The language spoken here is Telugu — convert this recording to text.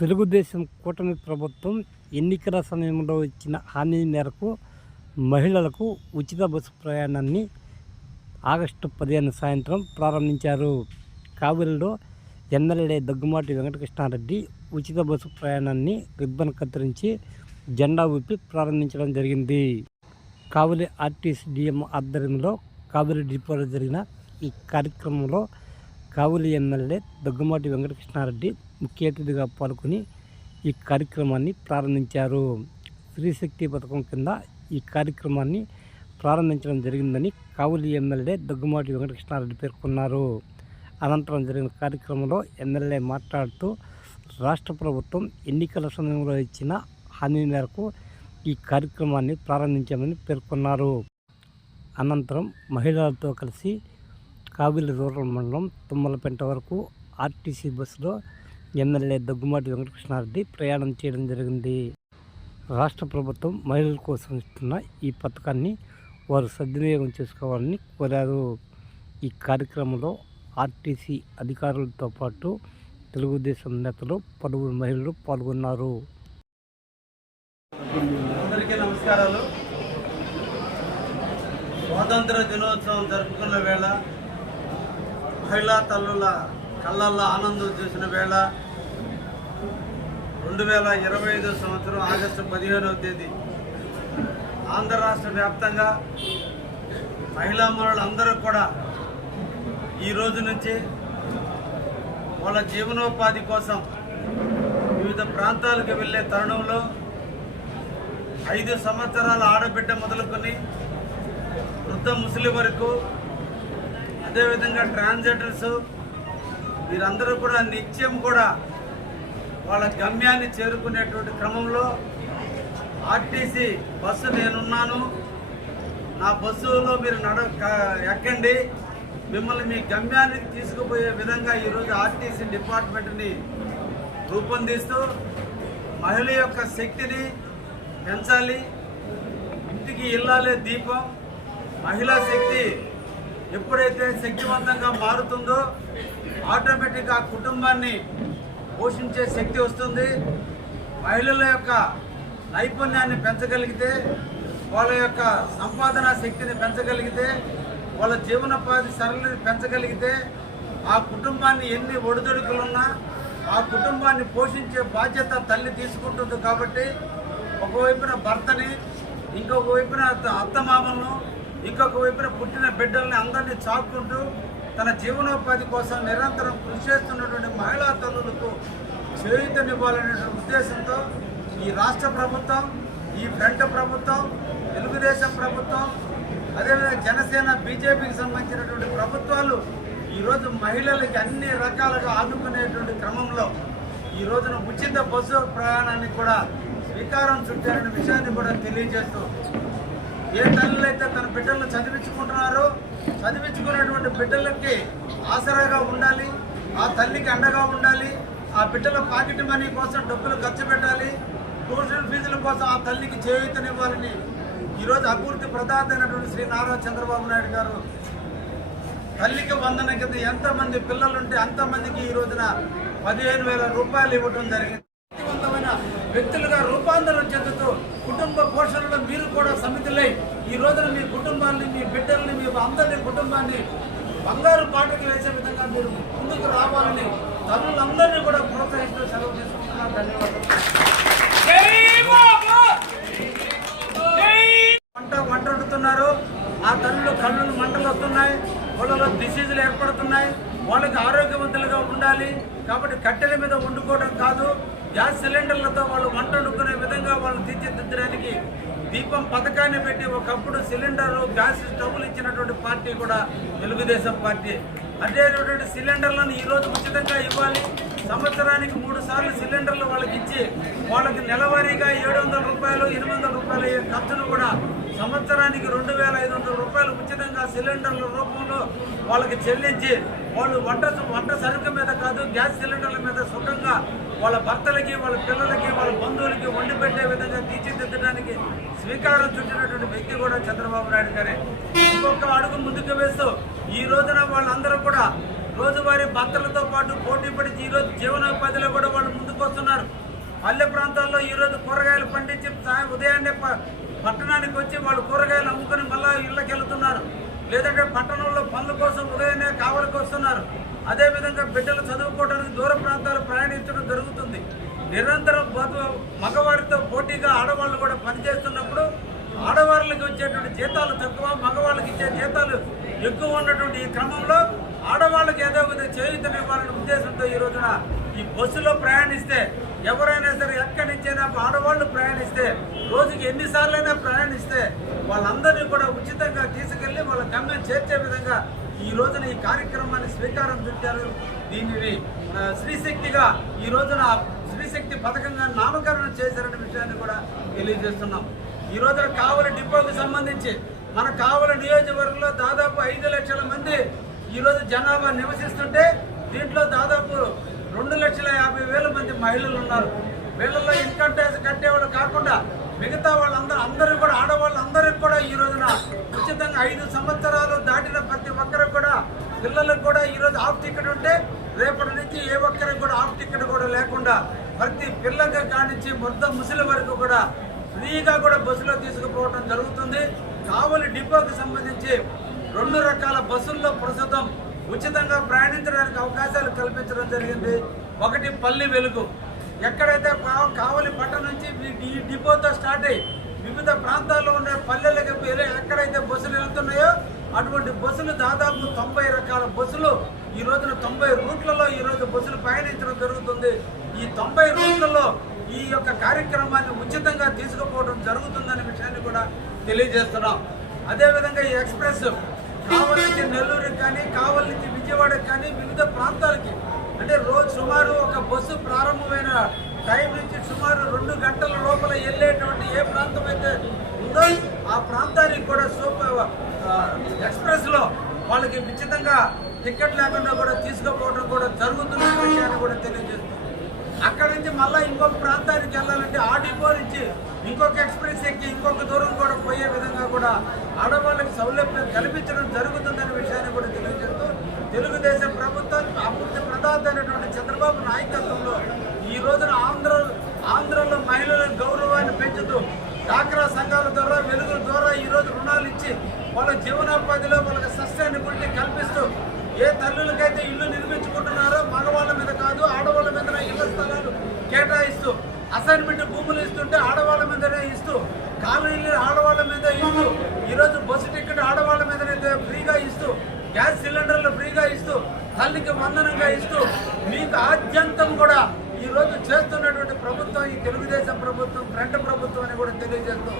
తెలుగుదేశం కూటమి ప్రభుత్వం ఎన్నికల సమయంలో ఇచ్చిన హామీ మేరకు మహిళలకు ఉచిత బస్సు ప్రయాణాన్ని ఆగస్టు పదిహేను సాయంత్రం ప్రారంభించారు. కావలిలో ఎమ్మెల్యే దగ్గుమాటి వెంకటకృష్ణారెడ్డి ఉచిత బస్సు ప్రయాణాన్ని రిబ్బన్ కత్తిరించి జెండా ఊపి ప్రారంభించడం జరిగింది. కావలి ఆర్టీసీ డిఎం ఆధ్వర్యంలో కావలి డిపోలో జరిగిన ఈ కార్యక్రమంలో కావలి ఎమ్మెల్యే దగ్గుమాటి వెంకటకృష్ణారెడ్డి ముఖ్య అతిథిగా పాల్గొని ఈ కార్యక్రమాన్ని ప్రారంభించారు. స్త్రీశక్తి పథకం కింద ఈ కార్యక్రమాన్ని ప్రారంభించడం జరిగిందని కావలి ఎమ్మెల్యే దగ్గుమాటి వెంకటకృష్ణారెడ్డి పేర్కొన్నారు. అనంతరం జరిగిన కార్యక్రమంలో ఎమ్మెల్యే మాట్లాడుతూ రాష్ట్ర ప్రభుత్వం ఎన్నికల సమయంలో ఇచ్చిన హామీ మేరకు ఈ కార్యక్రమాన్ని ప్రారంభించామని పేర్కొన్నారు. అనంతరం మహిళలతో కలిసి కావిలి రూరల్ మండలం తుమ్మలపెంట వరకు ఆర్టీసీ బస్సులో ఎమ్మెల్యే దగ్గుమాటి వెంకటకృష్ణారెడ్డి ప్రయాణం చేయడం జరిగింది. రాష్ట్ర ప్రభుత్వం మహిళల కోసం ఇస్తున్న ఈ పథకాన్ని వారు సద్వినియోగం చేసుకోవాలని కోరారు. ఈ కార్యక్రమంలో ఆర్టీసీ అధికారులతో పాటు తెలుగుదేశం నేతలు పలువురు మహిళలు పాల్గొన్నారు. అందరికీ నమస్కారాలు. స్వాతంత్ర దినోత్సవం జరుపుకున్న వేళ మహిళా తల్లుల కళ్ళల్లో ఆనందం చూసిన వేళ రెండు వేల ఇరవై ఐదో సంవత్సరం ఆగస్టు పదిహేనవ తేదీ ఆంధ్ర రాష్ట్ర వ్యాప్తంగా మహిళా మనులందరూ కూడా ఈ రోజు నుంచి వాళ్ళ జీవనోపాధి కోసం వివిధ ప్రాంతాలకు వెళ్ళే తరుణంలో ఐదు సంవత్సరాల ఆడబిడ్డ మొదలుకొని వృద్ధ ముసలి వరకు అదేవిధంగా ట్రాన్స్జెండర్స్ వీరందరూ కూడా నిత్యం కూడా వాళ్ళ గమ్యాన్ని చేరుకునేటువంటి క్రమంలో ఆర్టీసీ బస్సు నేనున్నాను. నా బస్సులో మీరు నడ ఎక్కండి. మిమ్మల్ని మీ గమ్యానికి తీసుకుపోయే విధంగా ఈరోజు ఆర్టీసీ డిపార్ట్మెంట్ని రూపొందిస్తూ మహిళ యొక్క శక్తిని పెంచాలి. ఇంటికి ఇల్లాలే దీపం. మహిళా శక్తి ఎప్పుడైతే శక్తివంతంగా మారుతుందో ఆటోమేటిక్గా ఆ కుటుంబాన్ని పోషించే శక్తి వస్తుంది. మహిళల యొక్క నైపుణ్యాన్ని పెంచగలిగితే వాళ్ళ యొక్క సంపాదన శక్తిని పెంచగలిగితే వాళ్ళ జీవనోపాధి సరళిని పెంచగలిగితే ఆ కుటుంబాన్ని ఎన్ని ఒడిదొడుకులున్నా ఆ కుటుంబాన్ని పోషించే బాధ్యత తల్లి తీసుకుంటుంది కాబట్టి ఒకవైపున భర్తని ఇంకొక వైపున అత్తమామలను ఇంకొక వైపున పుట్టిన బిడ్డల్ని అందరినీ చాక్కుంటూ తన జీవనోపాధి కోసం నిరంతరం కృషి చేస్తున్నటువంటి మహిళా తల్లులకు చేయూతనివ్వాలనే ఉద్దేశంతో ఈ రాష్ట్ర ప్రభుత్వం ఈ ఫ్రంట్ ప్రభుత్వం తెలుగుదేశం ప్రభుత్వం అదేవిధంగా జనసేన బీజేపీకి సంబంధించినటువంటి ప్రభుత్వాలు ఈరోజు మహిళలకి అన్ని రకాలుగా ఆదుకునేటువంటి క్రమంలో ఈ రోజున ఉచిత బస్సు ప్రయాణాన్ని కూడా శ్రీకారం చుట్టారనే విషయాన్ని కూడా తెలియజేస్తూ ఏ తల్లులైతే తన బిడ్డలను చదివించుకుంటున్నారో చదివించుకున్నటువంటి బిడ్డలకి ఆసరాగా ఉండాలి ఆ తల్లికి అండగా ఉండాలి ఆ బిడ్డల పాకెట్ మనీ కోసం డబ్బులు ఖర్చు పెట్టాలి ట్యూషన్ ఫీజుల కోసం ఆ తల్లికి చేయూతనివ్వాలని ఈరోజు అభివృద్ధి ప్రదాత అయినటువంటి శ్రీ నారా చంద్రబాబు నాయుడు గారు తల్లికి వందన కింద ఎంతమంది పిల్లలుంటే అంతమందికి ఈ రోజున పదిహేను వేల రూపాయలు ఇవ్వడం జరిగింది. శక్తివంతమైన వ్యక్తులుగా రూపాంతరం చెందుతూ కుటుంబ పోషణలో మీరు కూడా సమితులై ఈ రోజున మీ కుటుంబాన్ని మీ బిడ్డల్ని మీ అందరి కుటుంబాన్ని బంగారు పాటకి వేసే విధంగా మీరు ముందుకు రావాలని తల్లులందరినీ కూడా వండుకోవడం కాదు గ్యాస్ సిలిండర్లతో వాళ్ళు వంట వండుకునే విధంగా వాళ్ళు తీర్చిదిద్దడానికి దీపం పథకాన్ని పెట్టి ఒకప్పుడు సిలిండర్ గ్యాస్ స్టవ్లు ఇచ్చినటువంటి పార్టీ కూడా తెలుగుదేశం పార్టీ. అదేటువంటి సిలిండర్లను ఈరోజు ఉచితంగా ఇవ్వాలి. సంవత్సరానికి మూడు సార్లు సిలిండర్లు వాళ్ళకి ఇచ్చి వాళ్ళకి నెలవారీగా ఏడు వందల రూపాయలు ఎనిమిది వందల రూపాయలు అయ్యే ఖర్చును కూడా సంవత్సరానికి రెండు వేల ఐదు వందల రూపాయలు ఉచితంగా సిలిండర్ల రూపంలో వాళ్ళకి చెల్లించి వాళ్ళు వంట వంట సరుకు మీద కాదు గ్యాస్ సిలిండర్ల మీద సుఖంగా వాళ్ళ భర్తలకి వాళ్ళ పిల్లలకి వాళ్ళ బంధువులకి వండి పెట్టే విధంగా తీర్చిదిద్దడానికి శ్రీకారం చుట్టినటువంటి వ్యక్తి కూడా చంద్రబాబు నాయుడు గారే. ఇంకొక అడుగు ముందుకు వేస్తూ ఈ రోజున వాళ్ళందరూ కూడా రోజువారీ భర్తలతో పాటు పోటీ పడి ఈరోజు జీవనోపాధిలో కూడా వాళ్ళు ముందుకు వస్తున్నారు పల్లె ప్రాంతాల్లో ఈరోజు కూరగాయలు పండించి ఉదయాన్నే ప- పట్టణానికి వచ్చి వాళ్ళు కూరగాయలు అమ్ముకొని మళ్ళా ఇళ్ళకి వెళ్తున్నారు లేదంటే పట్టణంలో పనుల కోసం ఉదయమే కావలికి వస్తున్నారు. అదేవిధంగా బిడ్డలు చదువుకోవడానికి దూర ప్రాంతాలు ప్రయాణించడం జరుగుతుంది. నిరంతరం మగవారితో పోటీగా ఆడవాళ్ళు కూడా పనిచేస్తున్నప్పుడు ఆడవాళ్ళకి వచ్చేటువంటి జీతాలు తక్కువ మగవాళ్ళకి ఇచ్చే జీతాలు ఎక్కువ ఉన్నటువంటి ఈ క్రమంలో ఆడవాళ్ళకి ఏదో విధంగా చేయుతనివ్వాలనే ఉద్దేశంతో ఈ రోజున ఈ బస్సులో ప్రయాణిస్తే ఎవరైనా సరే ఎక్కడి నుంచైనా ఆడవాళ్ళు ప్రయాణిస్తే రోజుకి ఎన్నిసార్లైనా ప్రయాణిస్తే వాళ్ళందరినీ కూడా ఉచితంగా తీసుకెళ్ళి వాళ్ళ గమ్యం చేర్చే విధంగా ఈ రోజున ఈ కార్యక్రమాన్ని స్వీకారం చుట్టారు దీనిని శ్రీశక్తిగా ఈ రోజున శ్రీశక్తి పథకంగా నామకరణం చేశారనే విషయాన్ని కూడా తెలియజేస్తున్నాం. ఈ రోజున కావలి డిపోకి సంబంధించి మన కావలి నియోజకవర్గంలో దాదాపు ఐదు లక్షల మంది ఈ రోజు జనాభా నివసిస్తుంటే దీంట్లో దాదాపు రెండు లక్షల యాభై వేల మంది మహిళలు ఉన్నారు. వీళ్ళల్లో ఇన్కమ్ ట్యాక్స్ కట్టేవాళ్ళు కాకుండా మిగతా వాళ్ళందరూ అందరూ కూడా ఆడవాళ్ళందరికీ కూడా ఈ రోజున ఉచితంగా ఐదు సంవత్సరాలు దాటిన ప్రతి ఒక్కరికి కూడా పిల్లలకు కూడా ఈ రోజు టికెట్ ఉంటే రేపటి నుంచి ఏ ఒక్కరికి కూడా ఆఫ్ టికెట్ కూడా లేకుండా ప్రతి పిల్లకి కానించి మొత్తం ముసలి వరకు కూడా ఫ్రీగా కూడా బస్సులో తీసుకుపోవడం జరుగుతుంది. కావలి డిపోకి సంబంధించి రెండు రకాల బస్సుల్లో ప్రస్తుతం ఉచితంగా ప్రయాణించడానికి అవకాశాలు కల్పించడం జరిగింది. ఒకటి పల్లి వెలుగు. ఎక్కడైతే కావలి పట్టణం నుంచి ఈ- డిపోతో స్టార్ట్ అయ్యి వివిధ ప్రాంతాల్లో ఉండే పల్లెలకు వెళ్ళి ఎక్కడైతే బస్సులు వెళ్తున్నాయో అటువంటి బస్సులు దాదాపు తొంభై రకాల బస్సులు ఈ రోజున తొంభై రూట్లలో ఈరోజు బస్సులు ప్రయాణించడం జరుగుతుంది. ఈ తొంభై రూట్లలో ఈ యొక్క కార్యక్రమాన్ని ఉచితంగా తీసుకుపోవడం జరుగుతుందనే విషయాన్ని కూడా తెలియజేస్తున్నాం. అదేవిధంగా ఈ ఎక్స్ప్రెస్ కావలి నుంచి నెల్లూరుకి కానీ కావలి నుంచి విజయవాడకి కానీ వివిధ ప్రాంతాలకి. అంటే రోజు సుమారు ఒక బస్సు ప్రారంభమైన టైం నుంచి సుమారు రెండు గంటల లోపల వెళ్ళేటువంటి ఏ ప్రాంతం అయితే ఉందో ఆ ప్రాంతానికి కూడా సూపర్ ఎక్స్ప్రెస్లో వాళ్ళకి ఉచితంగా టికెట్ లేకుండా కూడా తీసుకుపోవడం కూడా జరుగుతున్న విషయాన్ని కూడా తెలియజేస్తుంది. అక్కడ నుంచి మళ్ళీ ఇంకొక ప్రాంతానికి వెళ్ళాలంటే ఆ డిపో నుంచి ఇంకొక ఎక్స్ప్రెస్ ఎక్కి ఇంకొక దూరం కూడా పోయే విధంగా కూడా ఆడవాళ్ళకి సౌలభ్యం కల్పించడం జరుగుతుందనే విషయాన్ని కూడా తెలియజేస్తూ తెలుగుదేశం ప్రభుత్వం అభివృద్ధి ప్రదాత అయినటువంటి చంద్రబాబు నాయకత్వంలో ఈ రోజున ఆంధ్ర ఆంధ్రలో మహిళల గౌరవాన్ని పెంచుతూ డాక్రా సంఘాల ద్వారా వెలుగుల ద్వారా ఈరోజు రుణాలు ఇచ్చి వాళ్ళ జీవనోపాధిలో వాళ్ళకి సస్టైనబిలిటీ కల్పిస్తూ ఏ తల్లులకైతే ఇల్లు నిర్మించుకుంటున్నారో మగవాళ్ళ మీద కాదు ఆడవాళ్ళ మీద ఇళ్ళ స్థలాలు కేటాయిస్తూ అసైన్మెంట్ భూములు ఇస్తుంటే ఆడవాళ్ళ మీదనే ఇస్తూ కాలనీలు ఆడవాళ్ళ మీద ఇస్తూ ఈరోజు బస్సు టికెట్ ఆడవాళ్ళ మీదనే ఫ్రీగా ఇస్తూ గ్యాస్ సిలిండర్లు ఫ్రీగా ఇస్తూ తల్లికి వందనంగా ఇస్తూ మీకు ఆద్యంతం కూడా ఈరోజు చేస్తున్నటువంటి ప్రభుత్వం ఈ తెలుగుదేశం ప్రభుత్వం ఫ్రంట్ ప్రభుత్వం అని కూడా తెలియజేస్తూ